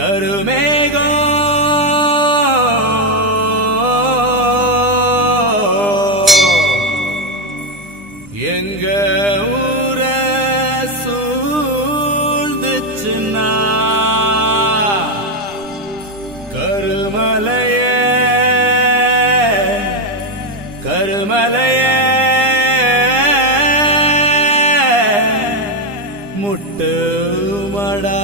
கருமேகம் எங்க ஊர சூழ்ந்துச்சுன்னா கருமலையே கருமலையே முட்டுமடா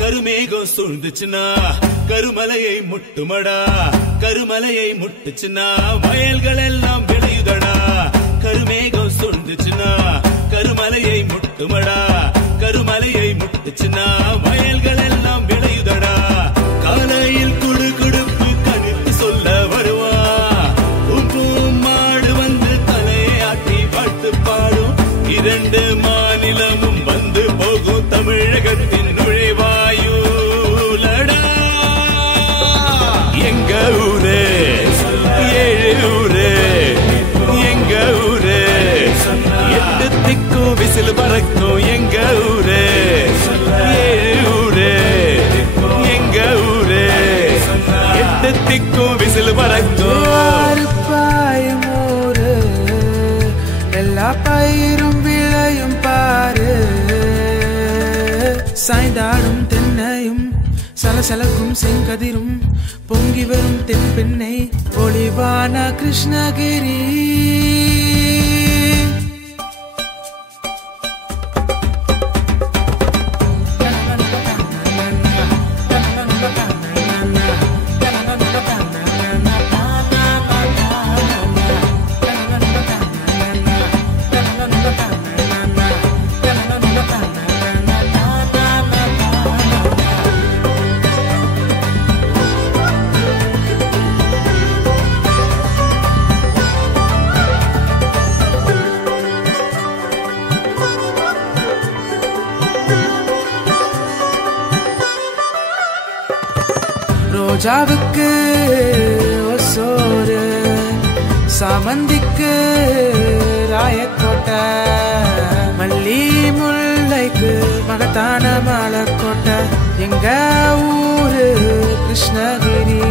கருமேகம் சூழ்ந்துச்சுன்னா கருமலையை முட்டுமடா கருமலையை முட்டுச்சுன்னா வயல்கள் எல்லாம் விளையுதடா கருமேகம் சூழ்ந்துச்சுன்னா கருமலையை முட்டுமடா கருமலையை முட்டுச்சுன்னா வயல்கள் எல்லாம் விளையுதடா காலையில் குடு குடுப்பு கணித்து சொல்ல வருவா உப்பும் மாடு வந்து தலையை ஆட்டி பாட்டு பாடும் இரண்டு மாநிலமும் வந்து போகும் தமிழகத்தின் நுழைவாயுலடா எங்க ஊரு ஏழு ஊரு எங்க ஊரு எட்டு திக்கும் விசில் பறக்கும் எங்க ஊரு ஏழு ஊரு எங்க ஊரு எட்டு திக்கும் விசில் பறக்கும் பாயுமூரு எல்லா பயிரும் விளையும் பாரு சாய்ந்தாடும் தென்னையும் சலசலக்கும் செங்கதிரும் பொங்கி வரும் தென்பெண்ணை ஒளிவான கிருஷ்ணகிரி ரோஜாவுக்கு ஒசோரு சாமந்திக்கு ராயக்கோட்டை மல்லி முல்லைக்கு மகத்தான மலர்கோட்டை எங்க ஊரு கிருஷ்ணகிரி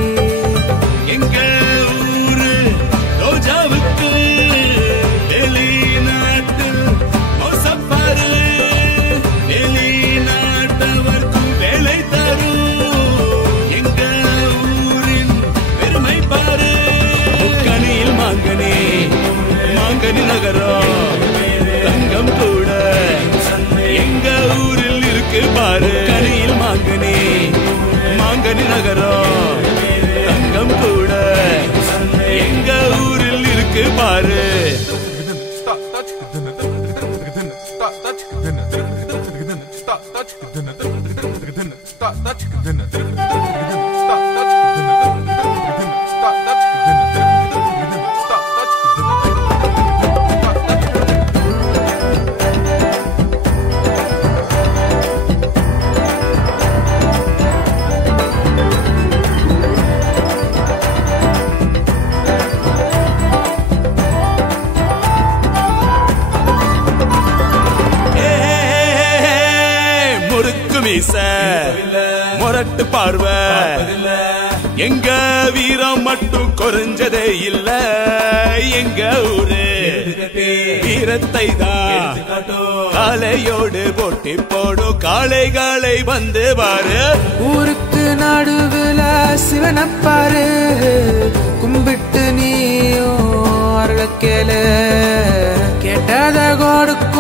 எங்க ஊரு ரோஜாவுக்கு வெளிநாட்டு மோசப்பாரு வெளிநாட்டவர்க்கும் வேலை தரும் மாங்கனி நகரம் தங்கம் கூட எங்க ஊரில் இருக்கு பாரு கனியில் மாங்கனி நகரம் தங்கம் கூட எங்க ஊரில் இருக்கு பாரு முரட்டு பார்வை எங்க வீரம் மட்டும் குறைஞ்சதே இல்ல எங்க ஊரு வீரத்தை தான் காலையோடு போட்டி போடும் காளைகளை வந்து பாரு ஊருக்கு நடுவுல சிவனப்பாரு கும்பிட்டு நீயோ அருள கேளு கேட்டத கொடுக்கும்